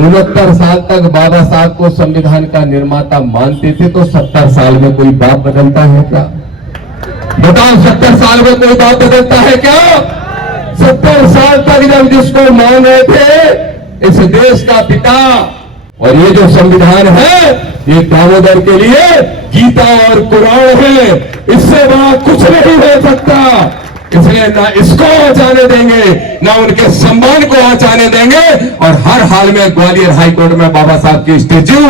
69 साल तक बाबा साहब को संविधान का निर्माता मानते थे, तो 70 साल में कोई बाप बदलता है क्या? बताओ, 70 साल में कोई बाप बदलता है क्या? 70 साल तक जब जिसको मान रहे थे इस देश का पिता, और ये जो संविधान है ये दामोदर के लिए गीता और कुरान है, इससे बड़ा कुछ नहीं हो सकता। इसलिए ना इसको आचाने देंगे, ना उनके सम्मान को आचाने देंगे, और हर हाल में ग्वालियर हाईकोर्ट में बाबा साहब की स्टेच्यू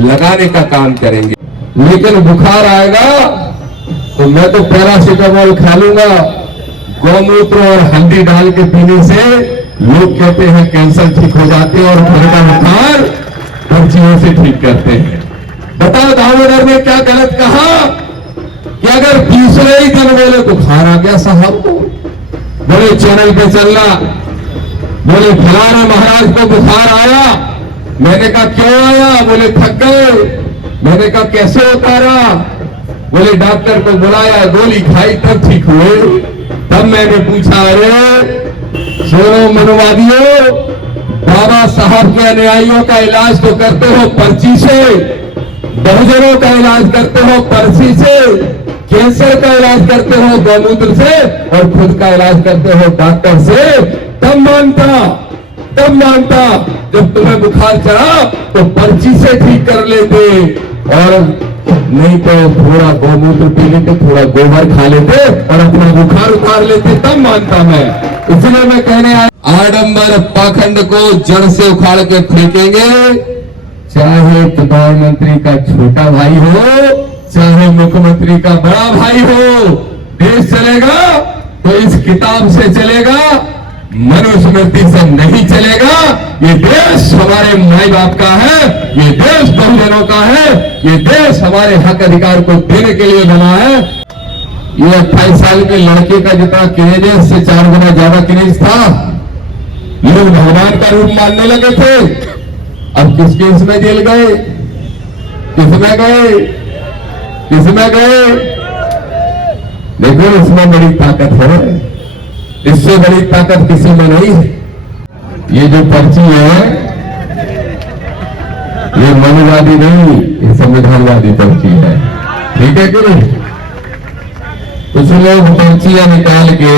लगाने का काम करेंगे। लेकिन बुखार आएगा तो मैं तो पैरासिटामोल खा लूंगा। गौमूत्र और हल्दी डाल के पीने से लोग कहते हैं कैंसर ठीक हो जाते हैं, और घर का बुखार पर्चियों से ठीक करते हैं। बताओ दामोदर ने क्या गलत कहा कि अगर तीसरे ही दिन बोले बुखार आ गया साहब को, बोले चैनल पे चलना, बोले फलाना महाराज को बुखार आया। मैंने कहा क्यों आया? बोले थक गए। मैंने कहा कैसे होता रहा? बोले डॉक्टर को बुलाया, गोली खाई तब ठीक हुए। तब मैंने पूछा, अरे सुनो मनवादियों, बाबा साहब के अनुयायियों का इलाज तो करते हो पर्ची से, बहुजनों का इलाज करते हो पर्ची से, कैंसर का इलाज करते हो गौमूत्र से, और खुद का इलाज करते हो डॉक्टर से। तब मानता जब तुम्हें बुखार चढ़ा तो पर्ची से ठीक कर लेते, और नहीं तो थोड़ा गौमूत्र पी लेते, थोड़ा गोबर खा लेते और अपना बुखार उतार लेते, तब मानता मैं। इसलिए मैं कहने आया, आडंबर पाखंड को जड़ से उखाड़ के फेंकेंगे, चाहे प्रधानमंत्री का छोटा भाई हो, चाहे मुख्यमंत्री का बड़ा भाई हो। देश चलेगा तो इस किताब से चलेगा, मनुस्मृति से नहीं चलेगा। ये देश हमारे माई बाप का है, ये देश बहुजनों का है, ये देश हमारे हक अधिकार को देने के लिए बना है। ये 28 साल के लड़के का जितना क्रेज है, इससे 4 गुना ज्यादा क्रेज था। लोग भगवान का रूप मानने लगे थे। अब किस केस में जेल गए? किसमें गए? देखो, इसमें बड़ी ताकत है, इससे बड़ी ताकत किसी में नहीं है। ये जो पर्ची है ये मनुवादी नहीं, ये संविधानवादी पर्ची है। ठीक है कि नहीं? कुछ लोग पर्चियां निकाल के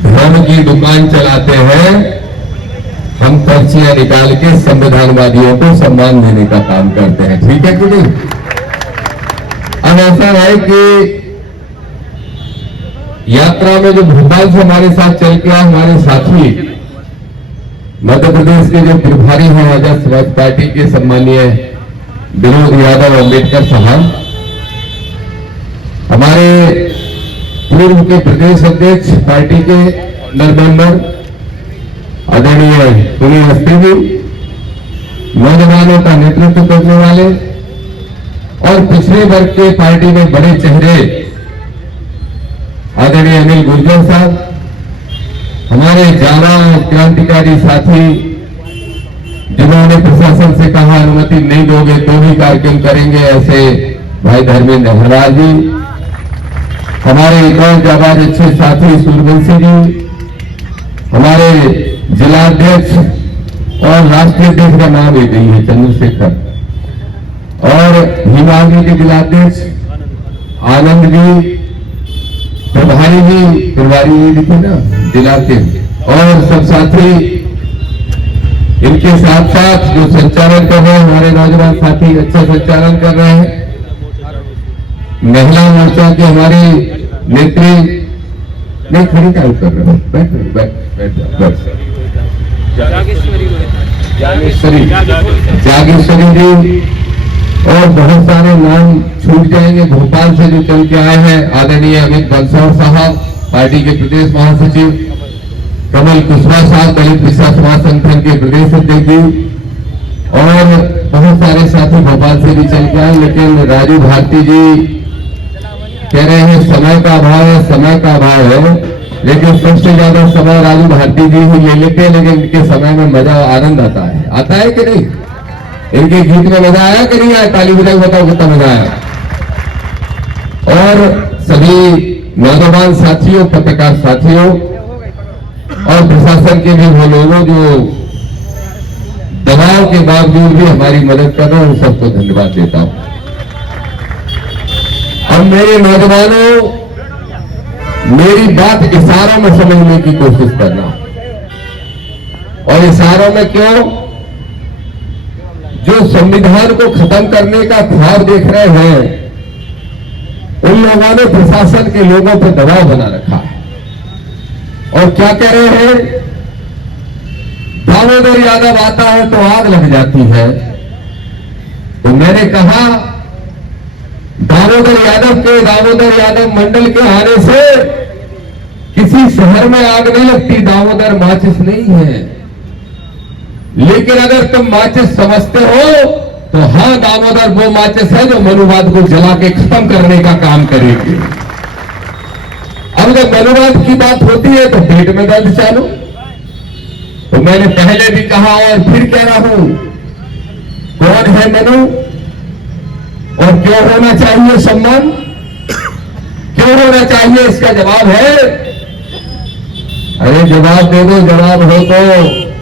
धर्म की दुकान चलाते हैं, हम पर्चियां निकाल के संविधानवादियों को सम्मान देने का काम करते हैं। ठीक है कि नहीं? अब ऐसा है कि यात्रा में जो भोपाल से हमारे साथ चल के आए हमारे साथी मध्य प्रदेश के जो प्रभारी हैं आजाद समाज पार्टी के सम्मानीय विनोद यादव अम्बेडकर साहब, हमारे पूर्व के प्रदेश अध्यक्ष पार्टी के मेंबर आदरणीय सुनील अवस्थी जी, नौजवानों का नेतृत्व करने वाले और पिछड़े वर्ग के पार्टी में बड़े चेहरे आदरणीय अनिल गुर्जर साहब, हमारे जाना क्रांतिकारी साथी जिन्होंने प्रशासन से कहा अनुमति नहीं दोगे तो भी कार्यक्रम करेंगे, ऐसे भाई धर्मेंद्र हरवाल जी, हमारे एक और जाबाज अच्छे साथी सूर्यवंशी जी, हमारे जिलाध्यक्ष और राष्ट्रीय अध्यक्ष का नाम एक ही है चंद्रशेखर, और हिमालय के जिलाध्यक्ष आनंद जी, प्रभारी जी, प्रभारी जी थे ना जिला के, और सब साथी, इनके साथ साथ जो संचालन कर रहे हैं हमारे नौजवान साथी अच्छा संचालन कर रहे हैं, महिला मोर्चा के हमारी नेत्री नहीं खड़ी चालू कर रहे हैं, जागेश्वरी जी, और बहुत सारे नाम छूट जाएंगे। भोपाल से जो चल के आए हैं आदरणीय अमित बंसौर साहब, पार्टी के प्रदेश महासचिव, कमल कुशवाहा साहब, दलित विकास समाज संगठन के प्रदेश अध्यक्ष जी, और बहुत सारे साथी भोपाल से भी चल के आए। लेकिन राजू भारती जी कह रहे हैं समय का अभाव है, समय का अभाव है, लेकिन सबसे ज्यादा समय राजू भारती जी ही ले लेते हैं, लेकिन इनके समय में मजा आनंद आता है कि नहीं? इनके गीत में मजा आया कि नहीं आया? ताली बजाओ, बताओ कितना मजा आया। और सभी नौजवान साथियों, पत्रकार साथियों और प्रशासन के भी वो लोगों जो दबाव के बावजूद भी हमारी मदद कर रहे हैं, उन सबको धन्यवाद देता हूं। अब मेरे नौजवानों, मेरी बात इशारों में समझने की कोशिश करना। और इशारों में क्यों? जो संविधान को खत्म करने का ख्वाब देख रहे हैं, उन लोगों ने प्रशासन के लोगों पर दबाव बना रखा है। और क्या कह रहे हैं? दामोदर यादव आता है तो आग लग जाती है। तो मैंने कहा, दामोदर यादव मंडल के आने से किसी शहर में आग नहीं लगती। दामोदर माचिस नहीं है। लेकिन अगर तुम माचिस समझते हो तो हाँ, दामोदर वो माचिस है जो मनुवाद को जला के खत्म करने का काम करेगी। अब जब मनुवाद की बात होती है तो पेट में दर्द चालू। तो मैंने पहले भी कहा और फिर कह रहा हूं, कौन है मनु और क्यों होना चाहिए सम्मान? क्यों होना चाहिए? इसका जवाब है। अरे जवाब दे दो। जवाब हो तो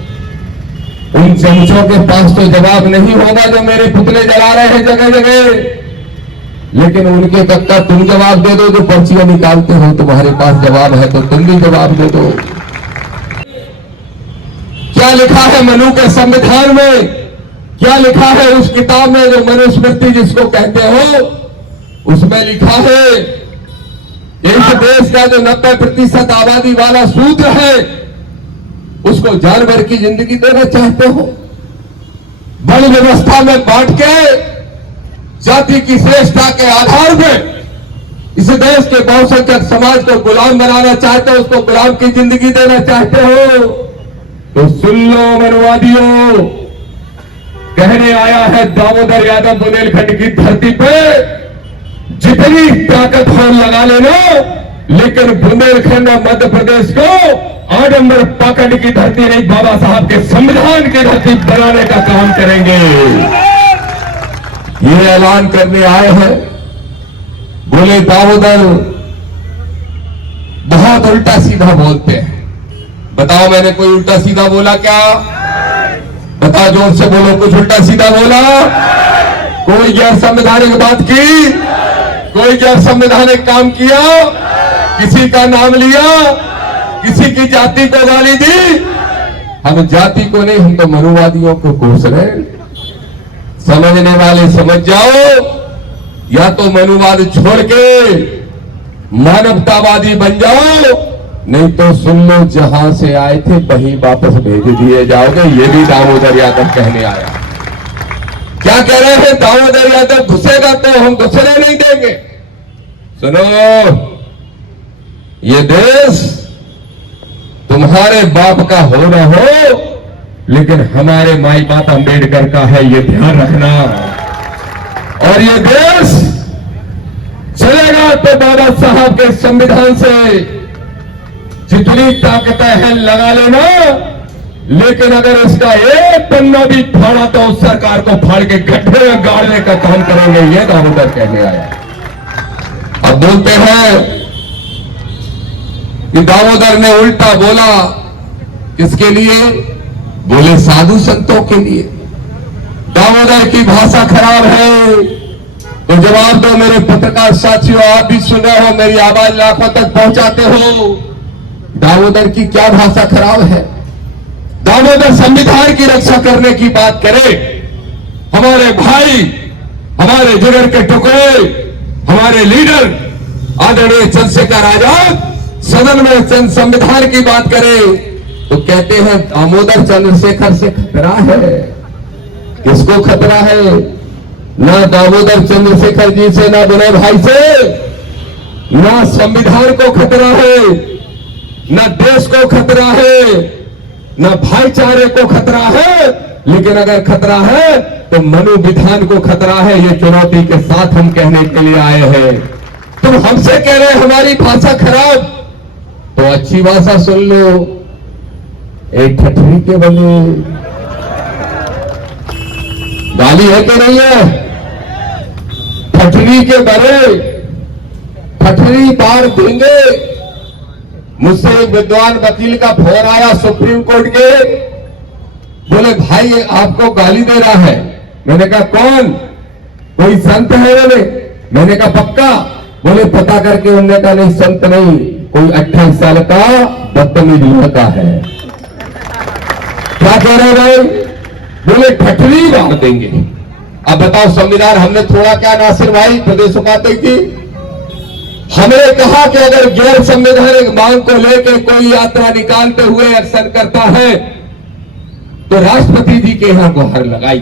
उन चमचों के पास तो जवाब नहीं होगा जो मेरे पुतले जला रहे हैं जगह जगह। लेकिन उनके तक का तुम जवाब दे दो जो पर्चियां निकालते हो। तुम्हारे पास जवाब है तो तुम भी जवाब दे दो। क्या लिखा है मनु के संविधान में? क्या लिखा है उस किताब में जो मनुस्मृति जिसको कहते हो? उसमें लिखा है, इस देश का जो 90% आबादी वाला सूत्र है उसको जानवर की जिंदगी देना चाहते हो। बल व्यवस्था में बांट के जाति की श्रेष्ठता के आधार पर इस देश के बहुसंख्यक समाज को गुलाम बनाना चाहते हो, उसको गुलाम की जिंदगी देना चाहते हो। तो सुन लो मनुवादियों, कहने आया है दामोदर यादव बुंदेलखंड की धरती पे जितनी ताकत हो लगा लेना, लेकिन बुंदेलखंड और मध्य प्रदेश को आडंबर पाखंड की धरती नहीं, बाबा साहब के संविधान की धरती बनाने का काम करेंगे। ये ऐलान करने आए हैं। बोले दामोदर बहुत उल्टा सीधा बोलते हैं। बताओ मैंने कोई उल्टा सीधा बोला क्या? बताओ, जोर से बोलो, कुछ उल्टा सीधा बोला? कोई गैर संवैधानिक बात की? कोई गैर संवैधानिक काम किया? किसी का नाम लिया? किसी की जाति को गाली दी? हम जाति को नहीं, हम तो मनुवादियों को कोस रहे। समझने वाले समझ जाओ, या तो मनुवाद छोड़ के मानवतावादी बन जाओ, नहीं तो सुन लो, जहां से आए थे वहीं वापस भेज दिए जाओगे। ये भी दामोदर यादव कहने आया। क्या कह रहे हैं? दामोदर यादव घुसेगा तो हम घुसने नहीं देंगे। सुनो, ये देश तुम्हारे बाप का हो न हो, लेकिन हमारे माई बाप अम्बेडकर का है, ये ध्यान रखना। और ये देश चलेगा तो बाबा साहब के संविधान से जितनी ताकतें हैं लगा लेना, लेकिन अगर इसका एक पन्ना भी फाड़ा तो उस सरकार को फाड़ के गड्ढे में गाड़ने का काम करेंगे। ये दामोदर कहने आया। अब बोलते हैं कि दामोदर ने उल्टा बोला। किसके लिए? बोले साधु संतों के लिए। दामोदर की भाषा खराब है तो जवाब दो मेरे पत्रकार साथियों, आप भी सुन रहे हो, मेरी आवाज लाखों तक पहुंचाते हो। दामोदर की क्या भाषा खराब है? दामोदर संविधान की रक्षा करने की बात करे। हमारे भाई, हमारे जिगर के टुकड़े, हमारे लीडर आदरणीय चंद्रशेखर आजाद सदन में संविधान की बात करे तो कहते हैं दामोदर चंद्रशेखर से खतरा है। किसको खतरा है? ना दामोदर चंद्रशेखर जी से, ना विनय भाई से, ना संविधान को खतरा है, ना देश को खतरा है, ना भाईचारे को खतरा है। लेकिन अगर खतरा है तो मनु विधान को खतरा है। ये चुनौती के साथ हम कहने के लिए आए हैं। तुम हमसे कह रहे हमारी भाषा खराब, तो अच्छी भाषा सुन लो। एक ठठरी के बने गाली है कि नहीं है? ठठरी के बने ठठरी पार देंगे। मुझसे एक विद्वान वकील का फोन आया सुप्रीम कोर्ट के। बोले बोले भाई आपको गाली दे रहा है। मैंने कहा कौन? कोई संत है? मैंने कहा पक्का? बोले पता करके। उन्होंने कहा नहीं संत नहीं, कोई 28 साल का बदतमीज लड़का है। क्या कह रहे भाई? बोले ठठरी मार देंगे। अब बताओ संविधान हमने थोड़ा क्या नासिर भाई प्रदेश उपाध्यक्ष की, हमने कहा कि अगर गैर संवैधानिक मांग को लेकर कोई यात्रा निकालते हुए एक्शन करता है तो राष्ट्रपति जी के यहां गुहार लगाई।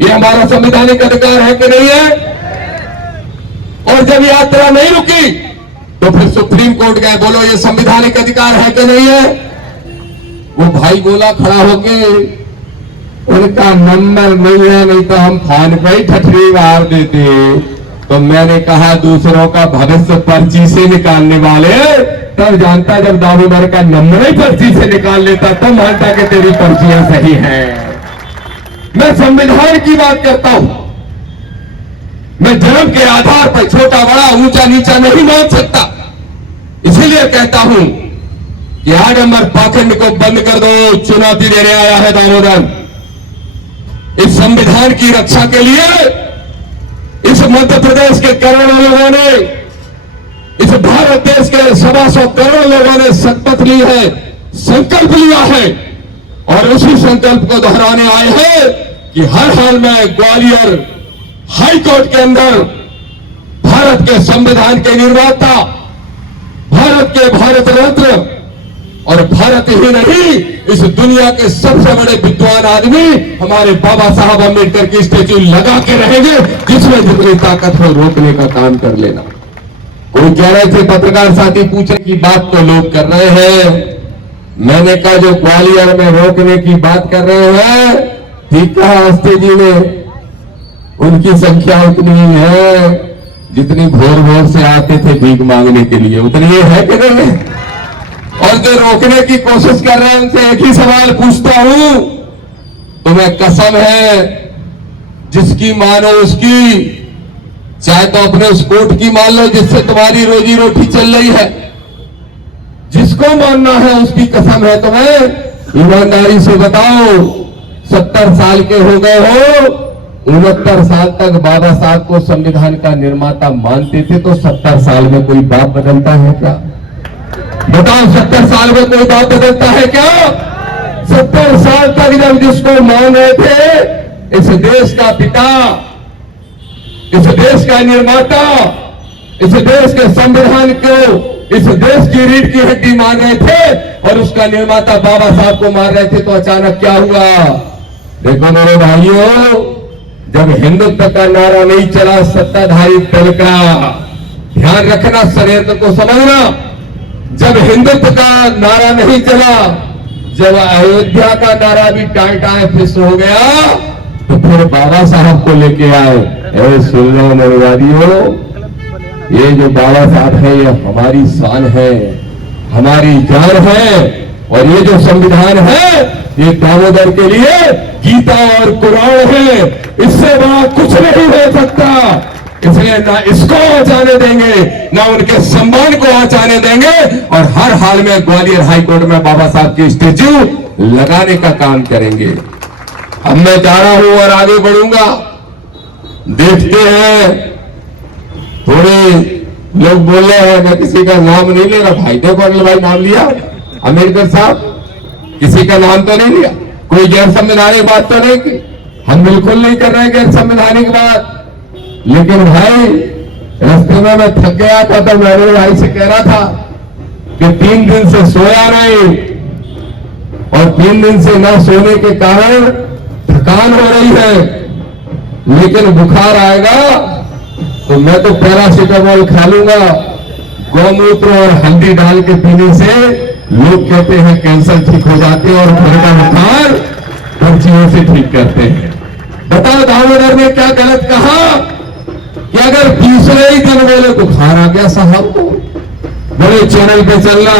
ये हमारा संवैधानिक अधिकार है कि नहीं है? और जब यात्रा नहीं रुकी तो फिर सुप्रीम कोर्ट गए, बोलो ये संवैधानिक अधिकार है कि नहीं है? वो भाई बोला खड़ा होके, उनका नंबर नहीं है, नहीं तो हम फोन पे ही ठठरी मार देते। तो मैंने कहा दूसरों का भविष्य पर्ची से निकालने वाले तब जानता, जब दामोदर का नंबर ही पर्ची से निकाल लेता तब मानता कि तेरी पर्चियां सही हैं। मैं संविधान की बात करता हूं। मैं धर्म के आधार पर छोटा बड़ा ऊंचा नीचा नहीं मान सकता। इसीलिए कहता हूं कि आडंबर पाखंड को बंद कर दो। चुनौती देने आया है दामोदर। इस संविधान की रक्षा के लिए इस मध्य प्रदेश के करोड़ों लोगों ने, इस भारत देश के 125 करोड़ लोगों ने शपथ ली है, संकल्प लिया है और उसी संकल्प को दोहराने आए हैं कि हर हाल में ग्वालियर हाई कोर्ट के अंदर भारत के संविधान के निर्माता, भारत के भारत रत्न और भारत ही नहीं इस दुनिया के सबसे बड़े विद्वान आदमी हमारे बाबा साहब अम्बेडकर की स्टेच्यू लगा के रहेंगे, जिसमें जितनी ताकत हो रोकने का काम कर लेना। कोई कह रहे थे पत्रकार साथी पूछने की बात तो लोग कर रहे हैं। मैंने कहा जो ग्वालियर में रोकने की बात कर रहे हैं, ठीक कहा अवस्थी जी ने, उनकी संख्या उतनी ही है जितनी भोर भोर से आते थे भीख मांगने के लिए, उतनी है कि नहीं? और जो रोकने की कोशिश कर रहे हैं उनसे एक ही सवाल पूछता हूं, तुम्हें कसम है जिसकी मानो उसकी, चाहे तो अपने उस कोर्ट की मान लो जिससे तुम्हारी रोजी रोटी चल रही है, जिसको मानना है उसकी कसम है तुम्हें। ईमानदारी से बताओ, 70 साल के हो गए हो, 69 साल तक बाबा साहब को संविधान का निर्माता मानते थे, तो 70 साल में कोई बाप बदलता है क्या? बताओ 70 साल में कोई बाप बदलता है क्या? 70 साल तक जब जिसको मान रहे थे, इस देश का पिता, इस देश का निर्माता, इस देश के संविधान को, इस देश की रीढ़ की हड्डी मान रहे थे और उसका निर्माता बाबा साहब को मान रहे थे, तो अचानक क्या हुआ? देखो मेरे भाइयों, जब हिंदुत्व का नारा नहीं चला सत्ताधारी दल का, ध्यान रखना, षड्यंत्र को समझना, जब हिंदुत्व का नारा नहीं चला, जब अयोध्या का नारा भी टाए टाए फिस हो गया, तो फिर बाबा साहब को लेके आए। सुन लो मनुवादियों, ये जो बाबा साहब है ये हमारी शान है, हमारी जान है, और ये जो संविधान है ये दामोदर के लिए गीता और कुरान है, इससे बड़ा कुछ नहीं हो सकता। इसलिए ना इसको आचाने देंगे, ना उनके सम्मान को आचाने देंगे, और हर हाल में ग्वालियर हाईकोर्ट में बाबा साहब की स्टेच्यू लगाने का काम करेंगे। अब मैं जा रहा हूं और आगे बढ़ूंगा। देखते हैं, थोड़े लोग बोल रहे हैं, मैं किसी का नाम नहीं ले रहा भाई, देखो अनिल भाई नाम लिया, अम्बेडकर साहब, किसी का नाम तो नहीं लिया, कोई गैर संवैधानिक बात तो नहीं की, हम बिल्कुल नहीं कर रहे गैर संवैधानिक बात। लेकिन भाई रास्ते में मैं थक गया था, तो मैंने भाई से कह रहा था कि 3 दिन से सोया नहीं, और 3 दिन से न सोने के कारण थकान हो रही है, लेकिन बुखार आएगा तो मैं तो पैरासीटामोल खा लूंगा। गौमूत्र और हल्दी डाल के पीने से लोग कहते हैं कैंसर ठीक हो जाते हैं, और घर का बुखार पर्चियों से ठीक करते हैं। बताओ दामोदर ने क्या गलत कहा कि अगर तीसरे ही दिन बोले बुखार आ गया साहब को, बोले चैनल पे चलना,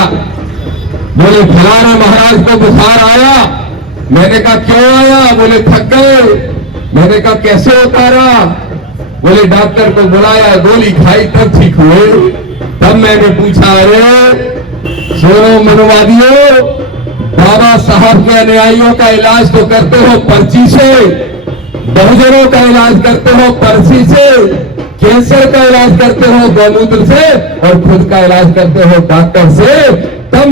बोले फलाना महाराज को बुखार आया, मैंने कहा क्यों आया? बोले थक गए। मैंने कहा कैसे होता रहा? बोले डॉक्टर को बुलाया, गोली खाई तब ठीक हुए। तब मैंने पूछा, अरे सुनो मनुवादियों, बाबा साहब के अनुयायियों का इलाज तो करते हो पर्ची से, बहुजनों का इलाज करते हो पर्ची से, कैंसर का इलाज करते हो गौमूत्र से और खुद का इलाज करते हो डॉक्टर से। तब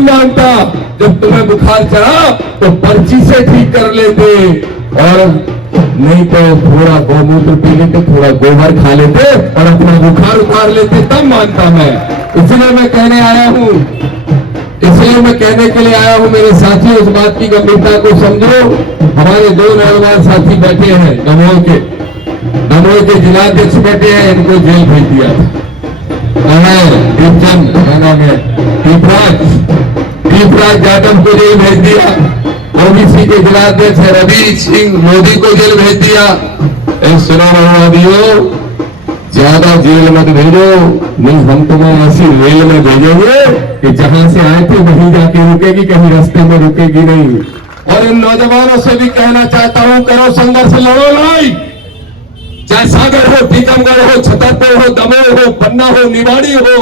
मानता जब तुम्हें बुखार चढ़ा तो पर्ची से ठीक कर लेते, और नहीं तो थोड़ा गौमूत्र पी लेते, थोड़ा गोबर खा लेते और अपना बुखार उतार लेते, तब मानता मैं। इसलिए मैं कहने के लिए आया हूं मेरे साथियों, इस बात की गंभीरता को समझो। हमारे दो नौजवान साथी बैठे हैं दमोह के जिलाध्यक्ष बैठे हैं, इनको जेल भेज दिया था। दीपराज यादव को जेल भेज दिया, ओबीसी के जिलाध्यक्ष रवि सिंह मोदी को जेल भेज दिया। सुना रहा ज्यादा जेल मत भेजो, नहीं हम तुम्हें ऐसी रेल में भेजेंगे कि जहां से आए थे वहीं जाके रुकेगी, कहीं रास्ते में रुकेगी नहीं। और इन नौजवानों से भी कहना चाहता हूं, करो संघर्ष, लड़ो लड़ाई, चाहे सागर हो, टीकमगढ़ हो, छतरपुर हो, दमोह हो, पन्ना हो, निवाड़ी हो।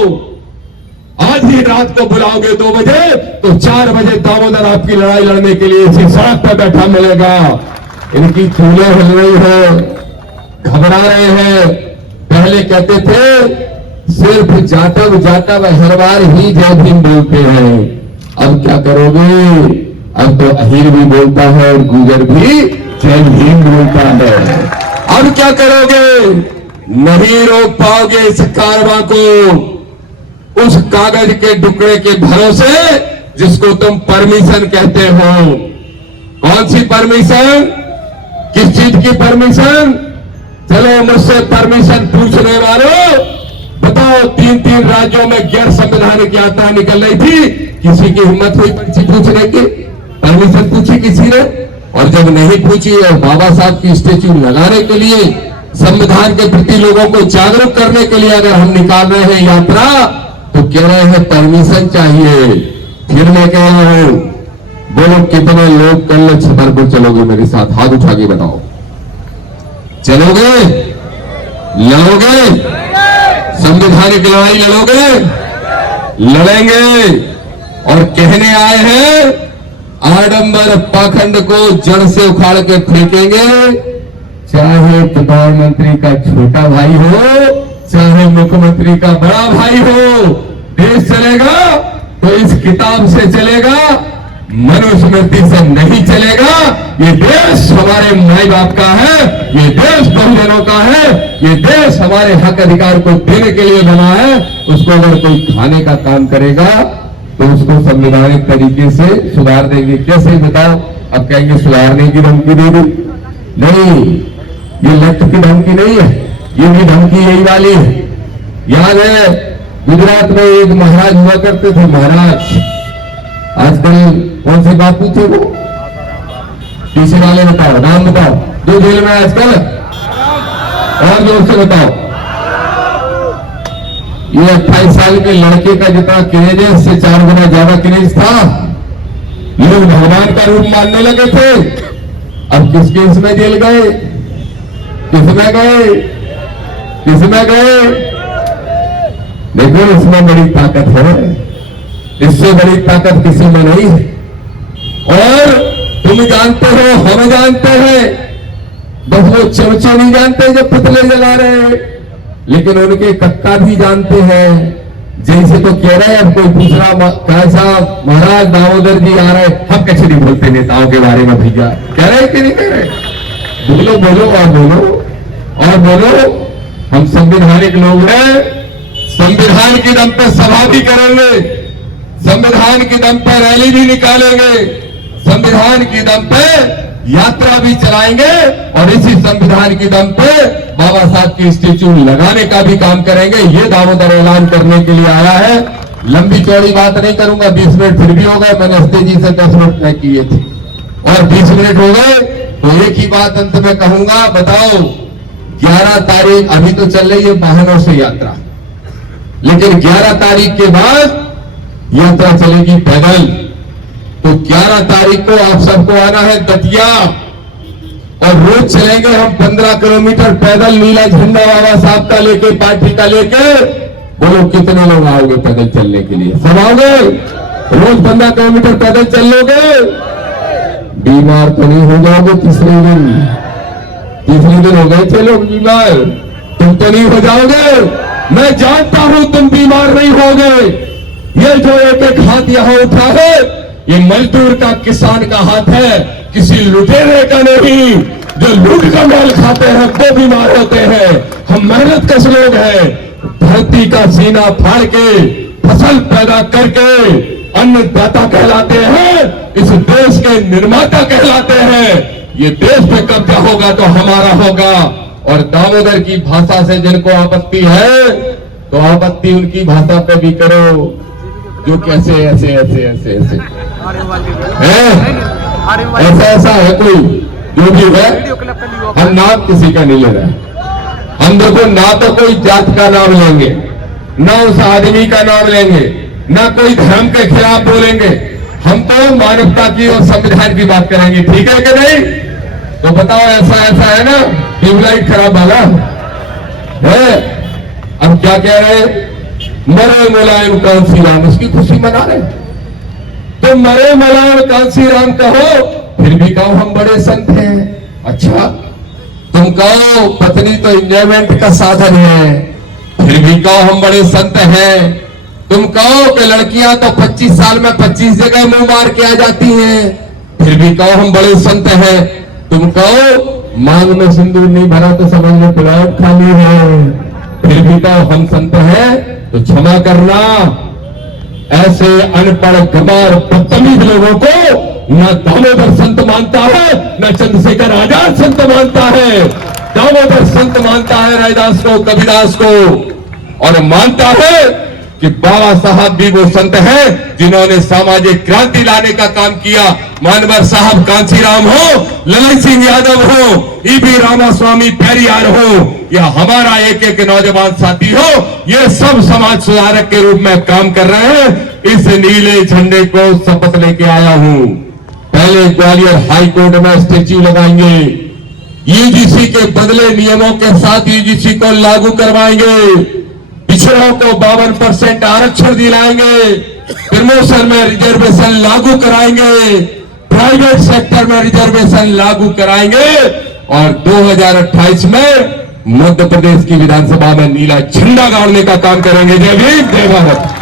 आज ही रात को बुलाओगे 2 बजे तो 4 बजे दामोदर आपकी लड़ाई लड़ने के लिए इसी सड़क पर बैठा मिलेगा। इनकी चूल्हे हिल रही है, घबरा रहे हैं। पहले कहते थे सिर्फ जाटव हर बार ही जय भीम बोलते हैं, अब क्या करोगे? अब तो अहीर भी बोलता है और गुजर भी जय भीम बोलता है। अब क्या करोगे? नहीं रोक पाओगे इस कारवां को उस कागज के टुकड़े के भरोसे जिसको तुम परमिशन कहते हो। कौन सी परमिशन? किस चीज की परमिशन? चलो मुझसे परमिशन पूछने वालों बताओ, 3 राज्यों में गैर संवैधानिक यात्रा निकल रही थी, किसी की हिम्मत हुई पर्ची पूछने की? परमिशन पूछी किसी ने? और जब नहीं पूछी और बाबा साहब की स्टेच्यू लगाने के लिए, संविधान के प्रति लोगों को जागरूक करने के लिए अगर हम निकाल रहे हैं यात्रा, तो कह रहे हैं परमिशन चाहिए। फिर मैं कह रहा हूं, बोलो कितने लोग कल छतरपुर चलोगे मेरे साथ? हाथ उठा के बताओ, चलोगे? लड़ोगे? संवैधानिक लड़ाई लड़ोगे? लड़ेंगे। और कहने आए हैं आडंबर पाखंड को जड़ से उखाड़ के फेंकेंगे, चाहे प्रधानमंत्री का छोटा भाई हो, चाहे मुख्यमंत्री का बड़ा भाई हो। देश चलेगा तो इस किताब से चलेगा, मनुस्मृति से नहीं चलेगा। ये देश हमारे माई बाप का है, ये देश बहुजनों का है, ये देश हमारे हक अधिकार को देने के लिए बना है। उसको अगर कोई खाने का काम करेगा तो उसको संवैधानिक तरीके से सुधार देंगे। कैसे बताओ? अब कहेंगे सुधारने की धमकी दे दी। नहीं, ये लेफ्ट की धमकी नहीं है, ये भी धमकी यही वाली है। याद है गुजरात में एक महाराज हुआ करते थे, महाराज। आजकल कौन से बापू थे वो? किसी वाले बताओ, नाम बताओ, जो जेल में आजकल, और जोर से बताओ। ये 28 साल के लड़के का जितना क्रेज है, इससे 4 गुना ज्यादा क्रेज था। लोग भगवान का रूप मानने लगे थे। अब किस केस में जेल गए? किसमें गए? देखो, इसमें बड़ी ताकत है, इससे बड़ी ताकत किसी में नहीं है। और तुम जानते हो, हम जानते हैं, बस वो चमचे नहीं जानते जो पुतले जला रहे हैं, लेकिन उनके कक्का भी जानते हैं। जैसे तो कह रहे हैं, अब कोई दूसरा कैसा महाराज दामोदर जी आ रहे, हम कैसे नहीं बोलते नेताओं के बारे में भैया? कह रहे कि नहीं कह रहे? बोलो और बोलो। हम संवैधानिक लोग हैं, संविधान के दम पर सभा भी करेंगे, संविधान के दम पर रैली भी निकालेंगे, संविधान के दम पे यात्रा भी चलाएंगे, और इसी संविधान के दम पे बाबा साहब की स्टेच्यू लगाने का भी काम करेंगे। ये दामोदर ऐलान करने के लिए आया है। लंबी चौड़ी बात नहीं करूंगा, 20 मिनट फिर भी हो गए। मैंने अस्ते जी से 10 मिनट तय किए थे और 20 मिनट हो गए, तो एक ही बात अंत में कहूंगा। बताओ, 11 तारीख अभी तो चल रही है वाहनों से यात्रा, लेकिन 11 तारीख के बाद यात्रा चलेगी पैदल। तो 11 तारीख को आप सबको आना है दतिया, और रोज चलेंगे हम 15 किलोमीटर पैदल, नीला झंडा बाबा साहब का लेके, पार्टी का लेके। बोलो कितने लोग आओगे पैदल चलने के लिए? सब आओगे? रोज 15 किलोमीटर पैदल चल लोगे, बीमार तो नहीं हो जाओगे तीसरे दिन हो गए थे लोग बीमार, तुम तो नहीं हो जाओगे। मैं जानता हूं तुम बीमार नहीं होगे। ये जो एक एक हाथ यहां उठा है, ये मजदूर का, किसान का हाथ है, किसी लुटेरे का नहीं। जो लूट का माल खाते हैं वो बीमार होते हैं। हम मेहनत कश लोग हैं, धरती का सीना फाड़ के फसल पैदा करके अन्नदाता कहलाते हैं, इस देश के निर्माता कहलाते हैं। ये देश पे कब्जा होगा तो हमारा होगा। और दामोदर की भाषा से जिनको आपत्ति है तो आपत्ति उनकी भाषा पे भी करो, जो कैसे ऐसे ऐसे ऐसे ऐसे ऐसा है कोई जो भी है। हम नाम किसी का नहीं ले रहे। हम देखो ना तो कोई जात का नाम लेंगे, ना उस आदमी का नाम लेंगे, ना कोई धर्म के खिलाफ बोलेंगे। हम तो मानवता की और संविधान की बात करेंगे, ठीक है कि नहीं? तो बताओ ऐसा ऐसा है ना, ट्यूबलाइट खराब वाला है। अब क्या कह रहे, मरे मुलायम कांसी राम, उसकी खुशी मना रहे। तो मरे मुलायम कांसी राम कहो, फिर भी कहो हम बड़े संत हैं। अच्छा, तुम कहो पत्नी तो एंजॉयमेंट का साधन है, फिर भी कहो हम बड़े संत हैं। तुम कहो कि लड़कियां तो 25 साल में 25 जगह मुंह मार के आ जाती हैं, फिर भी कहो हम बड़े संत हैं। तुम कहो मांग में सिंदूर नहीं भरा तो समझ लो प्लॉट खाली है, फिर भी कहो हम संत हैं। तो क्षमा करना, ऐसे अनपढ़ गमार बदतमीज लोगों को न दामोदर संत मानता है, न चंद्रशेखर आजाद संत मानता है। दामोदर संत मानता है रैदास को, कबीरदास को, और मानता है कि बाबा साहब भी वो संत हैं जिन्होंने सामाजिक क्रांति लाने का काम किया। मानवर साहब कांसीराम हो, ललन सिंह यादव हो, ईबी रामास्वामी पेरियार हो, या हमारा एक एक नौजवान साथी हो, ये सब समाज सुधारक के रूप में काम कर रहे हैं। इस नीले झंडे को शपथ लेके आया हूं। पहले ग्वालियर हाई कोर्ट में स्टेच्यू लगाएंगे, यूजीसी के बदले नियमों के साथ यूजीसी को लागू करवाएंगे, पिछड़ों को 52% आरक्षण दिलाएंगे, प्रमोशन में रिजर्वेशन लागू कराएंगे, प्राइवेट सेक्टर में रिजर्वेशन लागू कराएंगे, और 2028 में मध्य प्रदेश की विधानसभा में नीला झंडा गाड़ने का काम करेंगे। जय भीम, जय भारत।